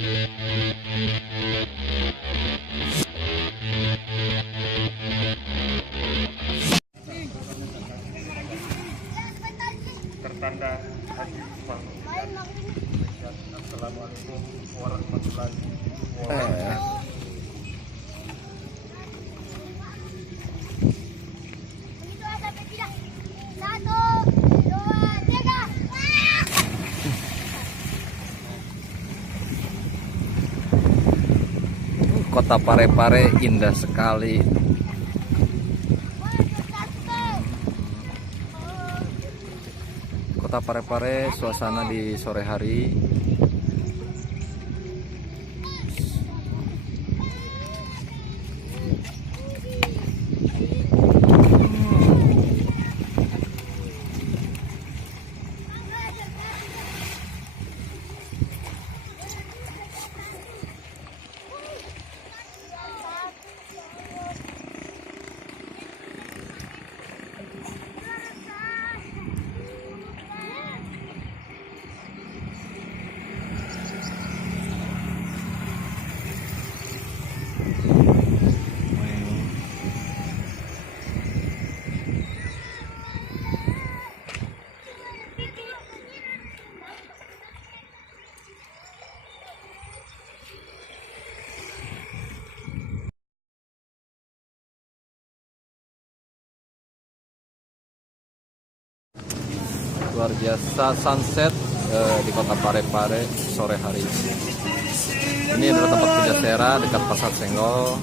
Tertanda Haji Umar. Assalamualaikum warahmatullahi wabarakatuh. Kota Parepare indah sekali. Kota Parepare, suasana di sore hari. Luar biasa sunset di Kota Parepare sore hari. Ini adalah tempat Pujasera dekat Pasar Senggol.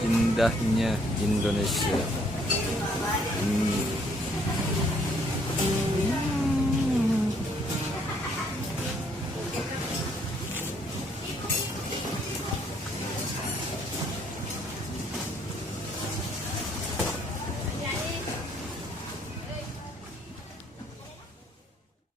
Indahnya Indonesia.